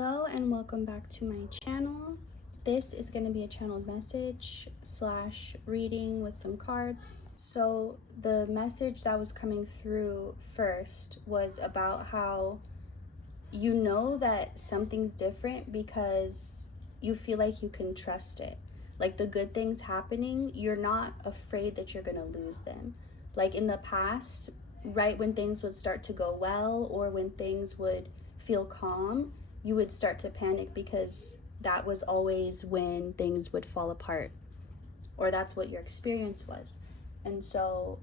Hello and welcome back to my channel. This is going to be a channeled message / reading with some cards. So the message that was coming through first was about how you know that something's different because you feel like you can trust it. Like the good things happening, you're not afraid that you're going to lose them. Like in the past, right when things would start to go well or when things would feel calm, you would start to panic because that was always when things would fall apart, or that's what your experience was. And so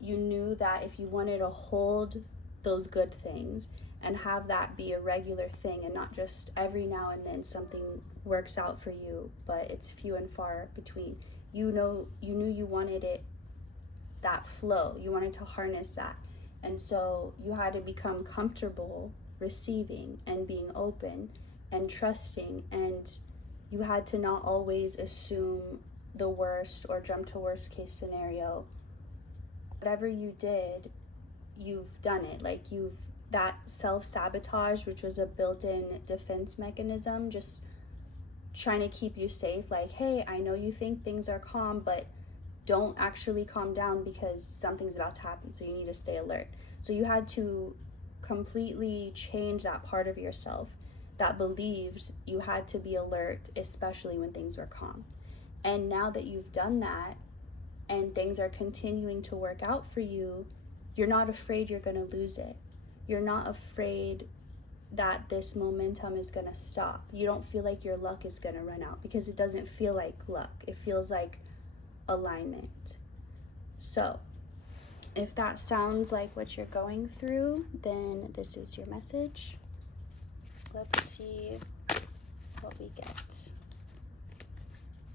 you knew that if you wanted to hold those good things and have that be a regular thing and not just every now and then something works out for you, but it's few and far between, you knew you wanted it, that flow, you wanted to harness that. And so you had to become comfortable receiving and being open and trusting, and you had to not always assume the worst or jump to worst case scenario. Whatever you did, you've done it. Like that self-sabotage, which was a built-in defense mechanism, just trying to keep you safe. Like, hey, I know you think things are calm, but don't actually calm down because something's about to happen, so you need to stay alert. So you had to completely change that part of yourself that believed you had to be alert, especially when things were calm. And now that you've done that and things are continuing to work out for you, you're not afraid you're going to lose it. You're not afraid that this momentum is going to stop. You don't feel like your luck is going to run out, because it doesn't feel like luck. It feels like alignment. So if that sounds like what you're going through, then this is your message. Let's see what we get.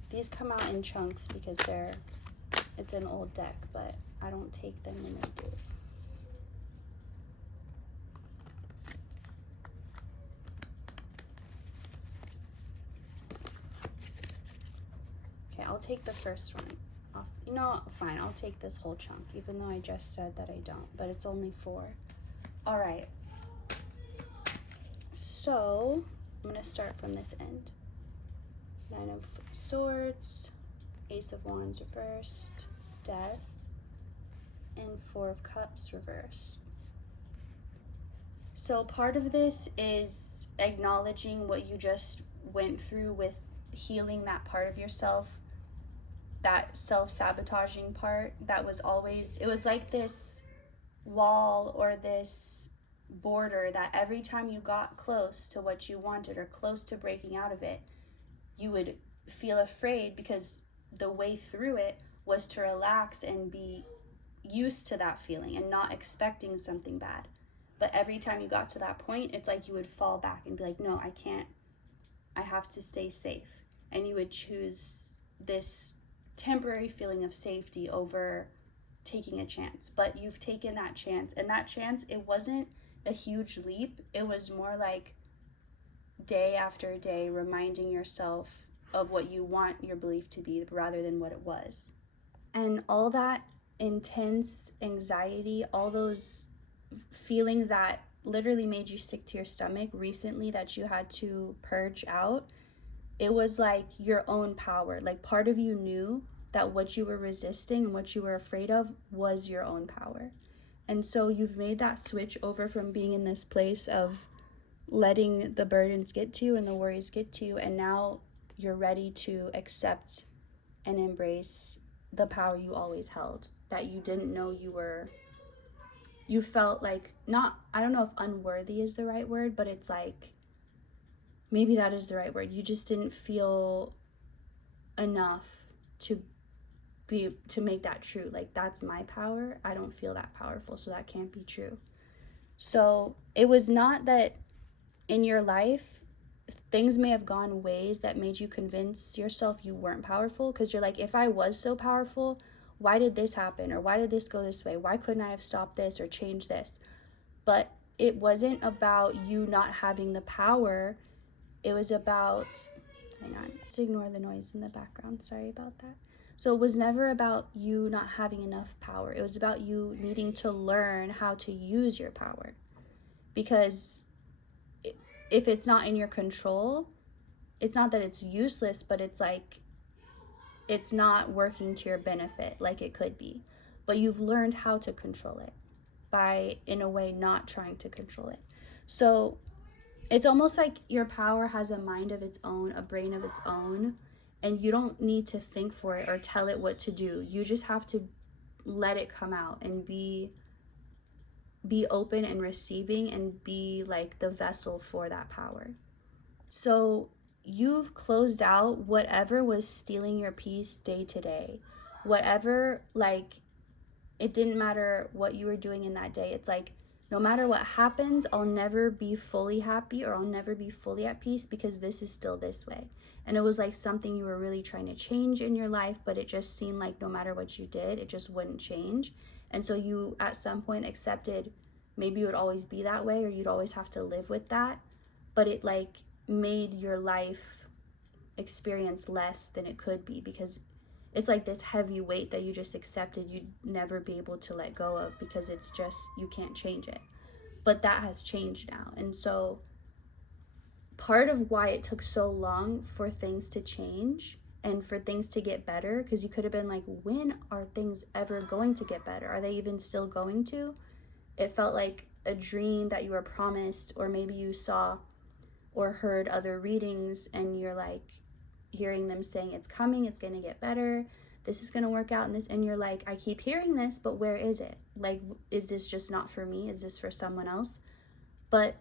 These come out in chunks because it's an old deck, but I don't take them when they do. Okay, I'll take the first one off. You know, fine, I'll take this whole chunk, even though I just said that I don't, but it's only 4. All right. So I'm going to start from this end. 9 of Swords, Ace of Wands reversed, Death, and 4 of Cups reversed. So part of this is acknowledging what you just went through with healing that part of yourself, that self-sabotaging part that was always, it was like this wall or this border that every time you got close to what you wanted or close to breaking out of it, you would feel afraid, because the way through it was to relax and be used to that feeling and not expecting something bad. But every time you got to that point, it's like you would fall back and be like, no, I can't, I have to stay safe. And you would choose this temporary feeling of safety over taking a chance. But you've taken that chance, and that chance, it wasn't a huge leap. It was more like day after day reminding yourself of what you want your belief to be rather than what it was. And all that intense anxiety, all those feelings that literally made you sick to your stomach recently that you had to purge out, it was like your own power. Like part of you knew that what you were resisting and what you were afraid of was your own power. And so you've made that switch over from being in this place of letting the burdens get to you and the worries get to you, and now you're ready to accept and embrace the power you always held, that you didn't know you felt like, not, I don't know if unworthy is the right word, but it's like, maybe that is the right word. You just didn't feel enough to make that true. Like, that's my power. I don't feel that powerful, so that can't be true. So it was not that in your life things may have gone ways that made you convince yourself you weren't powerful, because you're like, if I was so powerful, why did this happen, or why did this go this way? Why couldn't I have stopped this or changed this? But it wasn't about you not having the power. It was about, hang on, let's ignore the noise in the background, sorry about that. So it was never about you not having enough power. It was about you needing to learn how to use your power, because if it's not in your control, it's not that it's useless, but it's like it's not working to your benefit like it could be. But you've learned how to control it by, in a way, not trying to control it. So it's almost like your power has a mind of its own, a brain of its own, and you don't need to think for it or tell it what to do. You just have to let it come out and be open and receiving and be like the vessel for that power. So you've closed out whatever was stealing your peace day to day. Whatever, like, it didn't matter what you were doing in that day. It's like, no matter what happens, I'll never be fully happy or I'll never be fully at peace because this is still this way. And it was like something you were really trying to change in your life, but it just seemed like no matter what you did, it just wouldn't change. And so you at some point accepted maybe it would always be that way or you'd always have to live with that. But it like made your life experience less than it could be because it's like this heavy weight that you just accepted you'd never be able to let go of because it's just, you can't change it. But that has changed now. And so part of why it took so long for things to change and for things to get better, because you could have been like, when are things ever going to get better? Are they even still going to? It felt like a dream that you were promised, or maybe you saw or heard other readings and you're like hearing them saying it's coming, it's going to get better, this is going to work out, and you're like, I keep hearing this, but where is it? Like, is this just not for me? Is this for someone else? But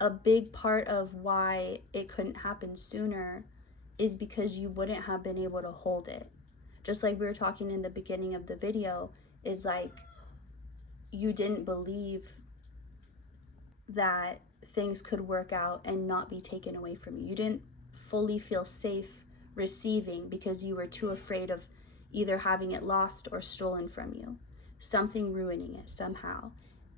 a big part of why it couldn't happen sooner is because you wouldn't have been able to hold it. Just like we were talking in the beginning of the video, is like you didn't believe that things could work out and not be taken away from you. You didn't fully feel safe receiving because you were too afraid of either having it lost or stolen from you, something ruining it somehow.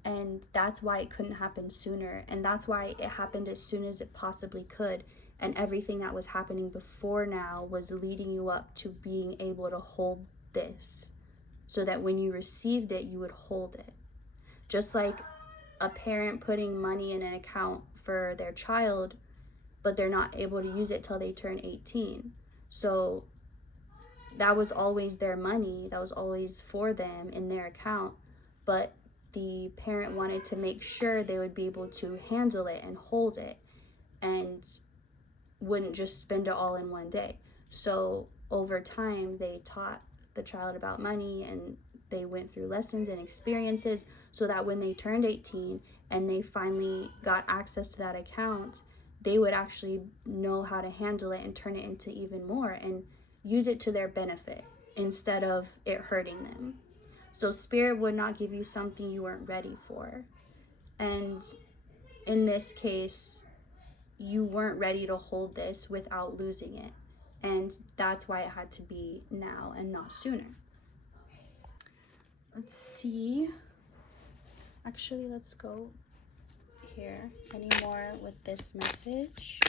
And that's why it couldn't happen sooner. And that's why it happened as soon as it possibly could. And everything that was happening before now was leading you up to being able to hold this so that when you received it, you would hold it. Just like a parent putting money in an account for their child, but they're not able to use it till they turn 18. So that was always their money, that was always for them in their account, but the parent wanted to make sure they would be able to handle it and hold it and wouldn't just spend it all in one day. So over time, they taught the child about money and they went through lessons and experiences so that when they turned 18 and they finally got access to that account, they would actually know how to handle it and turn it into even more and use it to their benefit instead of it hurting them. So spirit would not give you something you weren't ready for. And in this case, you weren't ready to hold this without losing it. And that's why it had to be now and not sooner. Let's see. Actually, let's go here. Any more with this message?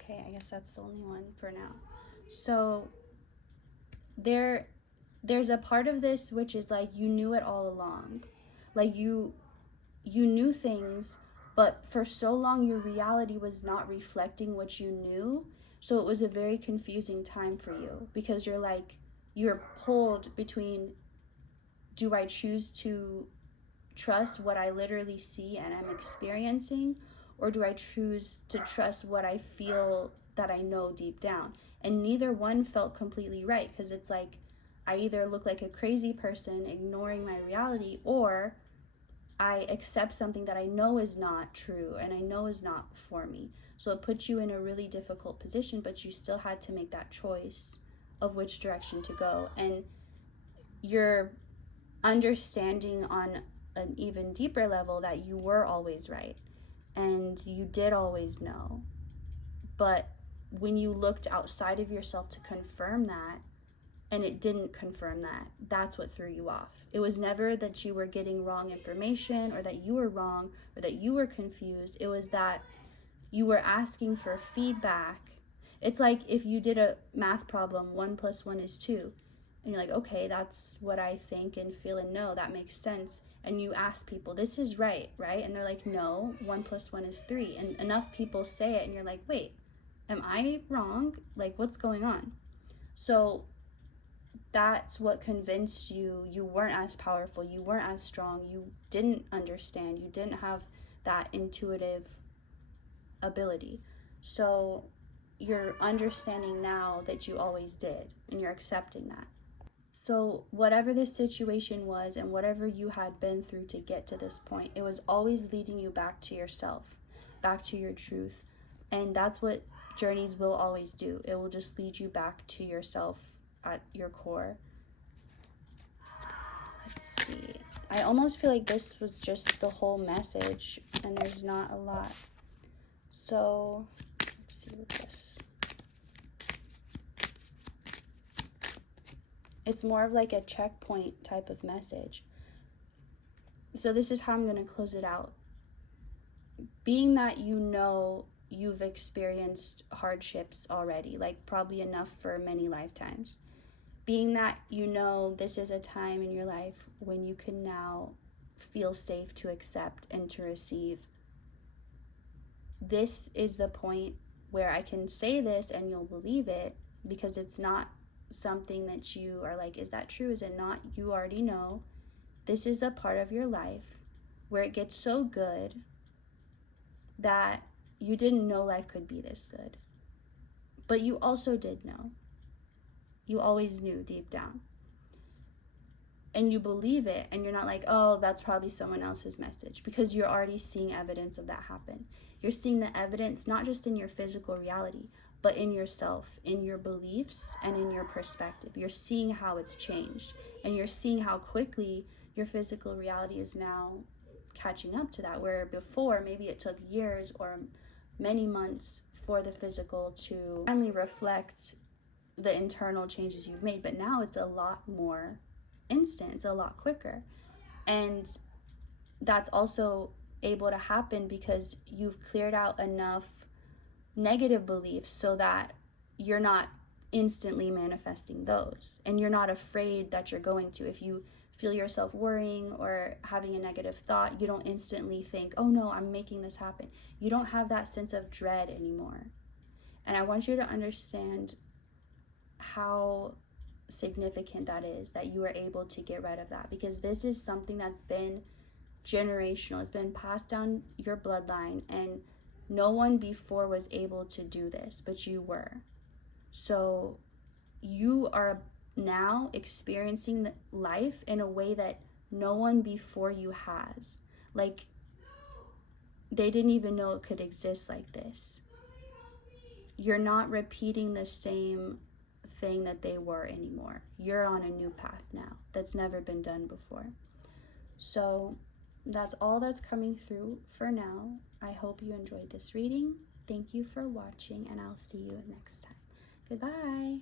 Okay, I guess that's the only one for now. So there's a part of this which is like you knew it all along. Like you knew things, but for so long your reality was not reflecting what you knew. So it was a very confusing time for you because you're pulled between, do I choose to trust what I literally see and I'm experiencing, or do I choose to trust what I feel that I know deep down? And neither one felt completely right because it's like I either look like a crazy person ignoring my reality, or I accept something that I know is not true and I know is not for me. So it puts you in a really difficult position, but you still had to make that choice of which direction to go. And you're understanding on an even deeper level that you were always right and you did always know. But when you looked outside of yourself to confirm that, and it didn't confirm that, that's what threw you off. It was never that you were getting wrong information or that you were wrong or that you were confused. It was that You were asking for feedback. It's like if you did a math problem, 1 plus 1 is 2. And you're like, okay, that's what I think and feel and know. That makes sense. And you ask people, this is right, right? And they're like, no, 1 plus 1 is 3. And enough people say it, and you're like, wait, am I wrong? Like, what's going on? So that's what convinced you weren't as powerful, you weren't as strong, you didn't understand, you didn't have that intuitive ability. So you're understanding now that you always did, and you're accepting that. So whatever this situation was and whatever you had been through to get to this point, it was always leading you back to yourself, back to your truth. And that's what journeys will always do. It will just lead you back to yourself at your core. Let's see. I almost feel like this was just the whole message and there's not a lot. So let's see with this. It's more of like a checkpoint type of message. So this is how I'm going to close it out. Being that you know you've experienced hardships already, like probably enough for many lifetimes. Being that you know this is a time in your life when you can now feel safe to accept and to receive. This is the point where I can say this and you'll believe it, because it's not something that you are like, is that true? Is it not? You already know. This is a part of your life where it gets so good that you didn't know life could be this good. But you also did know. You always knew deep down. And you believe it, and you're not like, oh, that's probably someone else's message, because you're already seeing evidence of that happen. You're seeing the evidence not just in your physical reality, but in yourself, in your beliefs, and in your perspective. You're seeing how it's changed, and you're seeing how quickly your physical reality is now catching up to that, where before maybe it took years or many months for the physical to finally reflect the internal changes you've made. But now it's a lot more instant, it's a lot quicker. And that's also able to happen because you've cleared out enough negative beliefs so that you're not instantly manifesting those, and you're not afraid that you're going to. If you feel yourself worrying or having a negative thought, you don't instantly think, oh no, I'm making this happen. You don't have that sense of dread anymore. And I want you to understand how significant that is, that you are able to get rid of that, because this is something that's been generational. It's been passed down your bloodline, and no one before was able to do this, but you were. So you are now experiencing life in a way that no one before you has. Like, they didn't even know it could exist like this. You're not repeating the same thing that they were anymore. You're on a new path now that's never been done before. So that's all that's coming through for now. I hope you enjoyed this reading. Thank you for watching, and I'll see you next time. Goodbye.